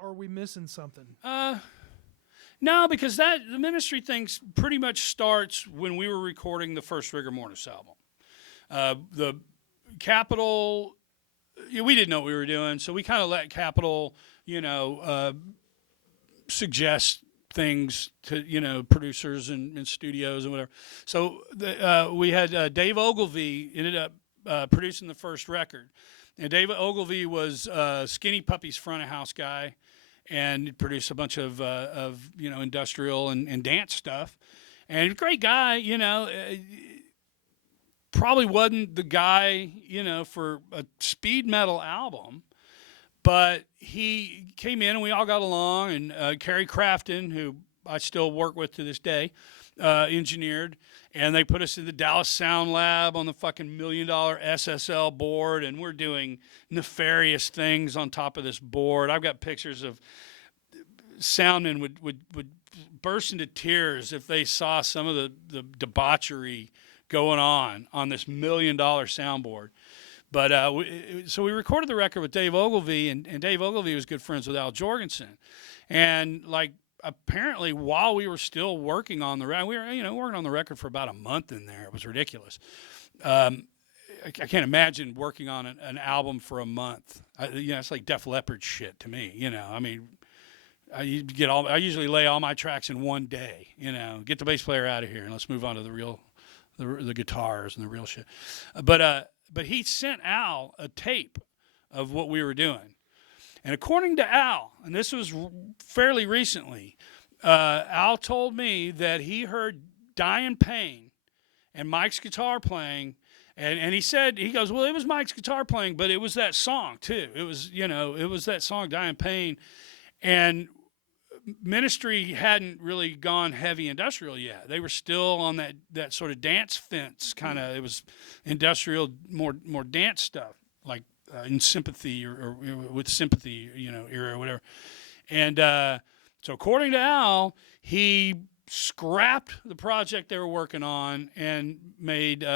are we missing something? No, because the Ministry thing pretty much starts when we were recording the first Rigor Mortis album. The Capitol, we didn't know what we were doing, so we kind of let Capitol, suggest things to producers and studios and whatever. So we had Dave Ogilvy ended up producing the first record, and Dave Ogilvy was Skinny Puppy's front of house guy, and produced a bunch of industrial and dance stuff, and great guy. Probably wasn't the guy for a speed metal album. But he came in and we all got along, and Kerry Crafton, who I still work with to this day, engineered, and they put us in the Dallas Sound Lab on the fucking $1 million SSL board, and we're doing nefarious things on top of this board. I've got pictures of soundmen would burst into tears if they saw some of the debauchery going on this $1 million soundboard. But so we recorded the record with Dave Ogilvy, and Dave Ogilvy was good friends with Al Jourgeson. And apparently while we were still working on the record, we were working on the record for about a month in there. It was ridiculous. I can't imagine working on an album for a month. It's like Def Leppard shit to me. I usually lay all my tracks in one day. Get the bass player out of here and let's move on to the guitars and the real shit. But he sent Al a tape of what we were doing. And according to Al, and this was fairly recently, Al told me that he heard Die in Pain and Mike's guitar playing. And he goes, well, it was Mike's guitar playing, but it was that song too. It was that song, Die in Pain. And Ministry hadn't really gone heavy industrial yet. They were still on that sort of dance fence kind of. It was industrial, more dance stuff, like in Sympathy or with Sympathy, era or whatever. And so according to Al, he scrapped the project they were working on and made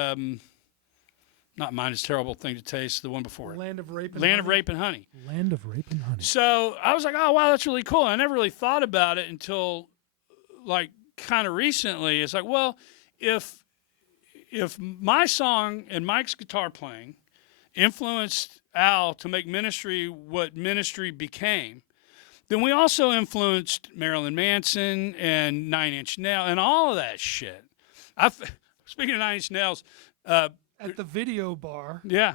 not Mine Is a Terrible Thing to Taste, the one before it. Land of Rape and Honey. Land of Rape and Honey. So I was like, oh, wow, that's really cool. I never really thought about it until, kind of recently. It's like, well, if my song and Mike's guitar playing influenced Al to make Ministry what Ministry became, then we also influenced Marilyn Manson and Nine Inch Nails and all of that shit. Speaking of Nine Inch Nails, at the video bar. Yeah.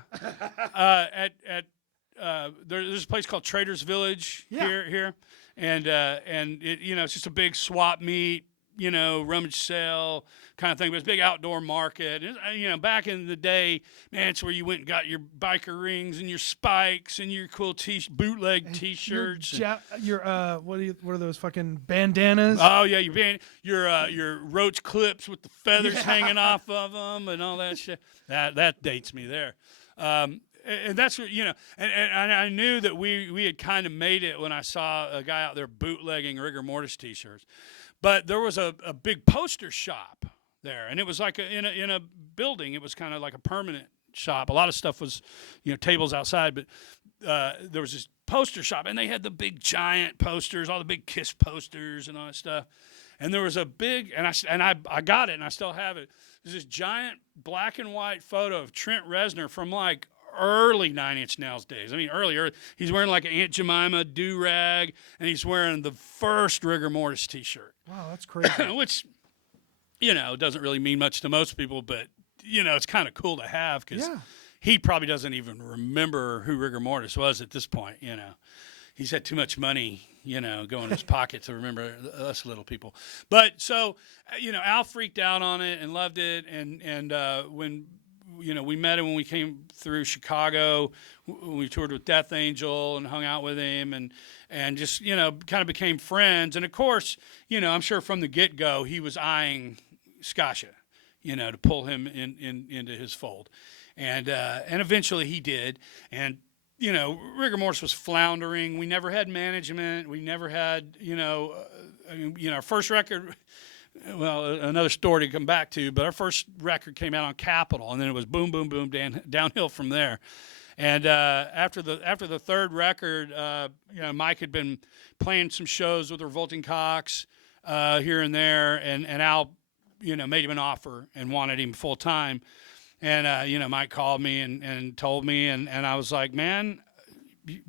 There's a place called Traders Village here. And it, it's just a big swap meet, rummage sale kind of thing. But it's a big outdoor market. Back in the day, man, it's where you went and got your biker rings and your spikes and your cool bootleg T-shirts. What are those fucking bandanas? Oh yeah, your roach clips with the feathers hanging off of them and all that shit. That dates me there. And that's what, and I knew that we had kind of made it when I saw a guy out there bootlegging Rigor Mortis T-shirts. But there was a big poster shop there, and it was like in a building. It was kind of like a permanent shop. A lot of stuff was, tables outside, but there was this poster shop, and they had the big giant posters, all the big Kiss posters and all that stuff. And there was a big, and I got it, and I still have it. There's this giant black and white photo of Trent Reznor from early Nine Inch Nails days. I mean, earlier. He's wearing an Aunt Jemima do-rag, and he's wearing the first Rigor Mortis T-shirt. Wow, that's crazy. Which, doesn't really mean much to most people, but, it's kind of cool to have because he probably doesn't even remember who Rigor Mortis was at this point, He's had too much money, go in his pocket to remember us little people. But so, Al freaked out on it and loved it, and when we met him when we came through Chicago. We toured with Death Angel and hung out with him and just, kind of became friends. And, of course, I'm sure from the get-go he was eyeing Scaccia, to pull him into his fold. And eventually he did. And, Rigor Mortis was floundering. We never had management. We never had, our first record... Well, another story to come back to, but our first record came out on Capitol, and then it was boom, boom, boom, downhill from there. And after the third record, Mike had been playing some shows with Revolting Cocks here and there, and Al, made him an offer and wanted him full time. And Mike called me and told me, and I was like, man,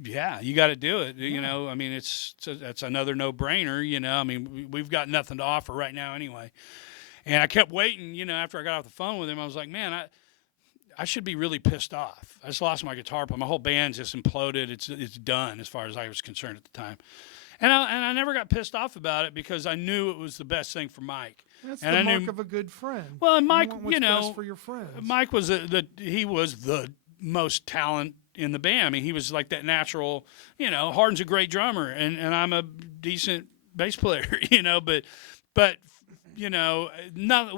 yeah, you got to do it. I mean, that's another no-brainer. I mean, we've got nothing to offer right now anyway. And I kept waiting. After I got off the phone with him, I was like, man, I should be really pissed off. I just lost my guitar player. My whole band's just imploded. It's done as far as I was concerned at the time. And I never got pissed off about it because I knew it was the best thing for Mike. That's and the mark of a good friend. Well, and Mike, you want what's best for your friends. Mike was he was the most talent in the band. I mean, he was like that natural. Hardin's a great drummer, and I'm a decent bass player. But no,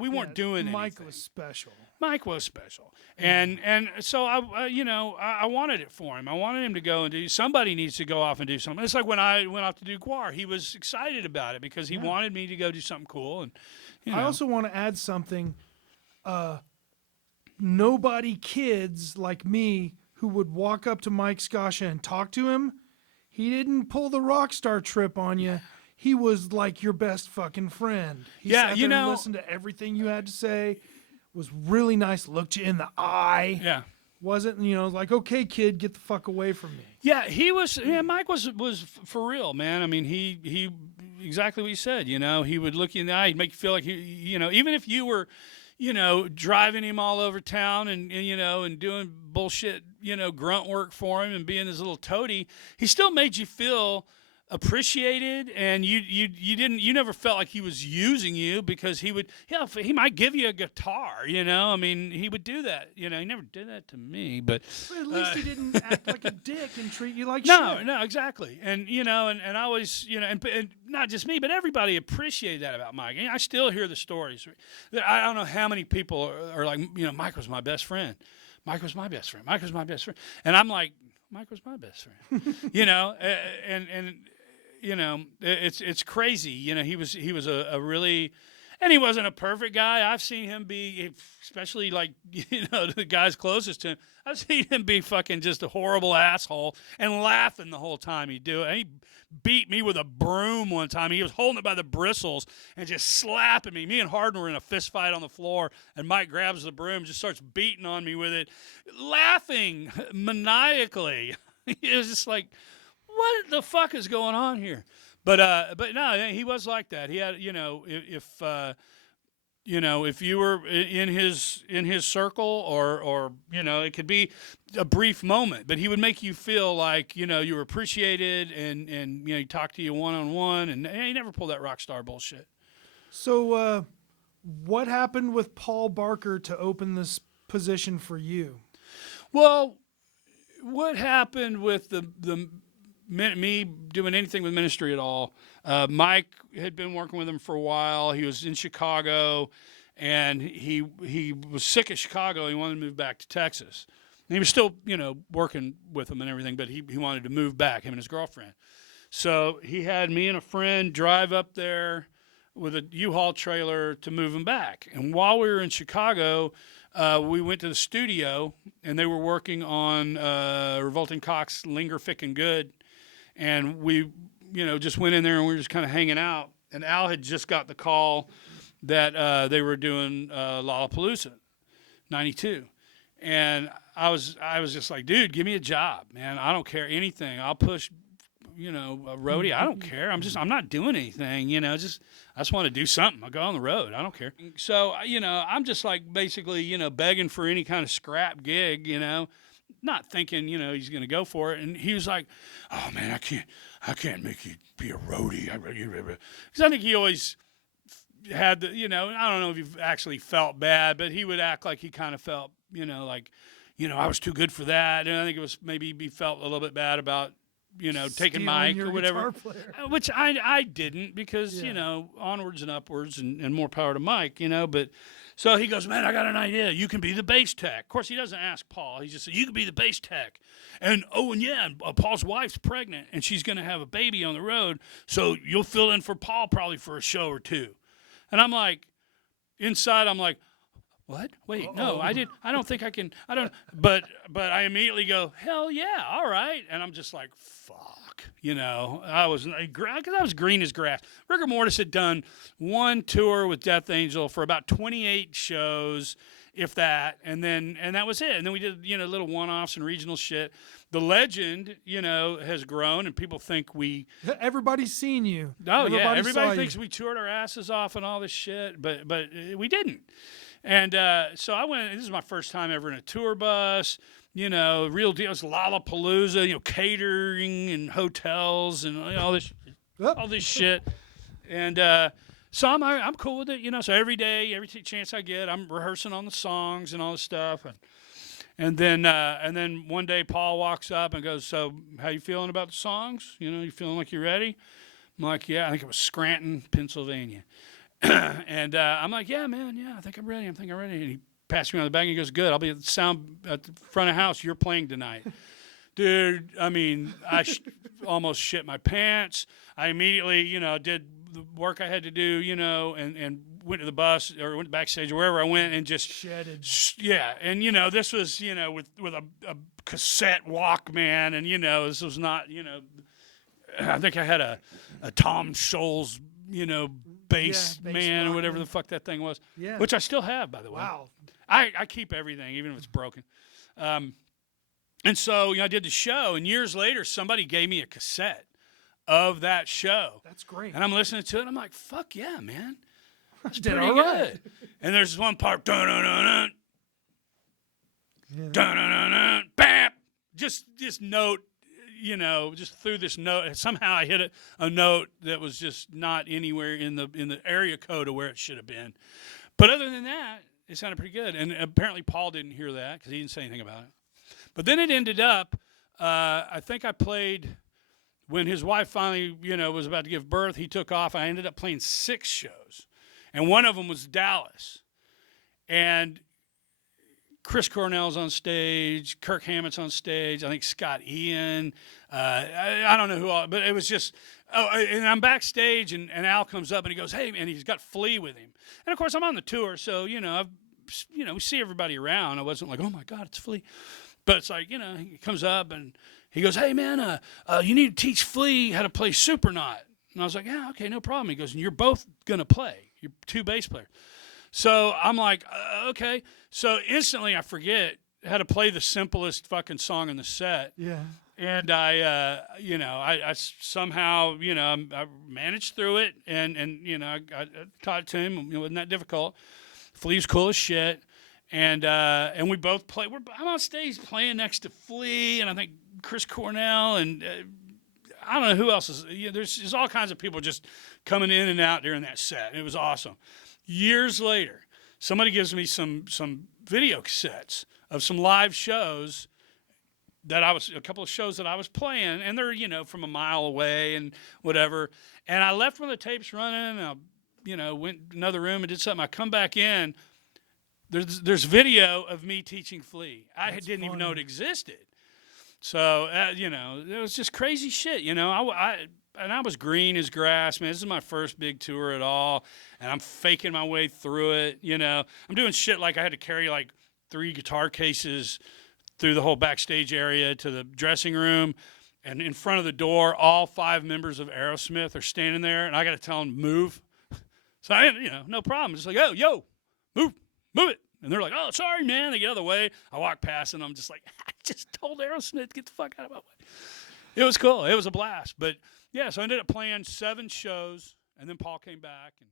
we weren't doing anything. Mike was special. Mike was special, and so I wanted it for him. I wanted him to go and do. Somebody needs to go off and do something. It's like when I went off to do GWAR, he was excited about it because he wanted me to go do something cool. And I also want to add something. Nobody kids like me who would walk up to Mike Scaccia and talk to him. He didn't pull the rock star trip on you. He was like your best fucking friend. He sat there and listened to everything you had to say. Was really nice. Looked you in the eye. Yeah. Wasn't like, okay, kid, get the fuck away from me. Yeah, he was. Yeah, Mike was for real, man. I mean, he exactly what he said. He would look you in the eye. He'd make you feel like even if you were, driving him all over town and doing bullshit, grunt work for him and being his little toady, he still made you feel appreciated, and you never felt like he was using you because he might give you a guitar, I mean, he would do that, he never did that to me, but at least he didn't act like a dick and treat you like shit. No, exactly. And and I always, and not just me, but everybody appreciated that about Mike. And I still hear the stories. I don't know how many people are like, Mike was my best friend. Mike was my best friend. Mike was my best friend. And I'm like, Mike was my best friend. It's crazy. He was a really, and he wasn't a perfect guy. I've seen him be, especially like, the guys closest to him, I've seen him be fucking just a horrible asshole and laughing the whole time he'd do it. And he beat me with a broom one time. He was holding it by the bristles and just slapping me. Me and Hardin were in a fist fight on the floor, and Mike grabs the broom, just starts beating on me with it, laughing maniacally. It was just like, what the fuck is going on here? But no, he was like that. He had, if you were in his circle or it could be a brief moment, but he would make you feel like, you were appreciated and he talked to you one-on-one, and he never pulled that rock star bullshit. So what happened with Paul Barker to open this position for you? Well, what happened with the me doing anything with ministry at all? Mike had been working with him for a while. He was in Chicago, and he was sick of Chicago. He wanted to move back to Texas. And he was still, working with him and everything, but he wanted to move back, him and his girlfriend. So he had me and a friend drive up there with a U-Haul trailer to move him back. And while we were in Chicago, we went to the studio, and they were working on Revolting Cocks' Linger Fickin' Good. And we, just went in there, and we were just kind of hanging out. And Al had just got the call that they were doing Lollapalooza, 92. And I was just like, dude, give me a job, man. I don't care anything. I'll push, a roadie. I don't care. I'm not doing anything, I just want to do something. I'll go on the road. I don't care. So, I'm just like basically, begging for any kind of scrap gig, not thinking, he's going to go for it. And he was like, oh man, I can't make you be a roadie. Because I think he always had the, I don't know if he actually felt bad, but he would act like he kind of felt, like, I was too good for that. And I think it was maybe he felt a little bit bad about, taking Mike or whatever, which I didn't, because, onwards and upwards and more power to Mike, but so he goes, man, I got an idea. You can be the bass tech. Of course, he doesn't ask Paul. He just said, you can be the bass tech. And Paul's wife's pregnant, and she's going to have a baby on the road. So you'll fill in for Paul probably for a show or two. And I'm like, inside, I'm like, what? Wait, no, I did. I don't think I can. I don't. But I immediately go, hell yeah, all right. And I'm just like, fuck, I was because I was green as grass. Rigor Mortis had done one tour with Death Angel for about 28 shows, if that, and that was it. And then we did little one-offs and regional shit. The legend, has grown, and people think we. Everybody's seen you. Oh yeah, everybody thinks we toured our asses off and all this shit, but we didn't. And so I went. This is my first time ever in a tour bus. Real deal. It's Lollapalooza. Catering and hotels and all this shit. And so I'm cool with it. So every day, every chance I get, I'm rehearsing on the songs and all this stuff. And then one day Paul walks up and goes, "So how you feeling about the songs? You feeling like you're ready?" I'm like, "Yeah." I think it was Scranton, Pennsylvania. And I'm like, "Yeah, man. Yeah, I think I'm ready. And he passed me on the back and he goes, "Good. I'll be at the front of house. You're playing tonight." Dude, I mean, I almost shit my pants. I immediately, did the work I had to do, and went to the bus or went backstage or wherever I went and just shedded. Yeah, and this was with a cassette Walkman, and this was not I think I had a Tom Scholl's bass man or whatever the fuck that thing was, which I still have, by the way. Wow. I keep everything even if it's broken. And so I did the show, and years later somebody gave me a cassette of that show. That's great. And I'm listening to it, and I'm like, fuck yeah, man. That's did pretty all right. good. And there's this one part, dun-dun-dun-dun, dun-dun-dun-dun, bam. Just this note, just through this note. And somehow I hit a note that was just not anywhere in the area code of where it should have been. But other than that, it sounded pretty good. And apparently Paul didn't hear that because he didn't say anything about it. But then it ended up, I think I played, when his wife finally, was about to give birth, he took off. I ended up playing 6 shows. And one of them was Dallas. And Chris Cornell's on stage, Kirk Hammett's on stage, I think Scott Ian, I don't know who all, but it was just, and I'm backstage, and Al comes up and he goes, "Hey," and he's got Flea with him. And of course I'm on the tour, so, we see everybody around. I wasn't like, "Oh my God, it's Flea." But it's like, he comes up and he goes, "Hey man, you need to teach Flea how to play Supernaut." And I was like, "Yeah, okay, no problem." He goes, "And you're both going to play. You're 2 bass players." So I'm like, okay. So instantly I forget how to play the simplest fucking song in the set. Yeah. And I somehow, I managed through it, and I taught it to him. It wasn't that difficult. Flea's cool as shit. And we both play. I'm on stage playing next to Flea, and I think Chris Cornell, and I don't know who else is. There's all kinds of people just coming in and out during that set. It was awesome. Years later, somebody gives me some video cassettes of some live shows that a couple of shows that I was playing, and they're from a mile away and whatever. And I left one of the tapes running, and I went in another room and did something. I come back in. There's video of me teaching Flea. I didn't even know it existed. So, it was just crazy shit, I was green as grass, man. This is my first big tour at all, and I'm faking my way through it, I'm doing shit like I had to carry like 3 guitar cases through the whole backstage area to the dressing room, and in front of the door, all 5 members of Aerosmith are standing there, and I got to tell them, move. So I, no problem. Just like, "Oh, yo, move it." And they're like, "Oh, sorry, man." They get out of the way. I walk past, and I'm just like, I just told Aerosmith to get the fuck out of my way. It was cool. It was a blast. But, yeah, so I ended up playing 7 shows, and then Paul came back, and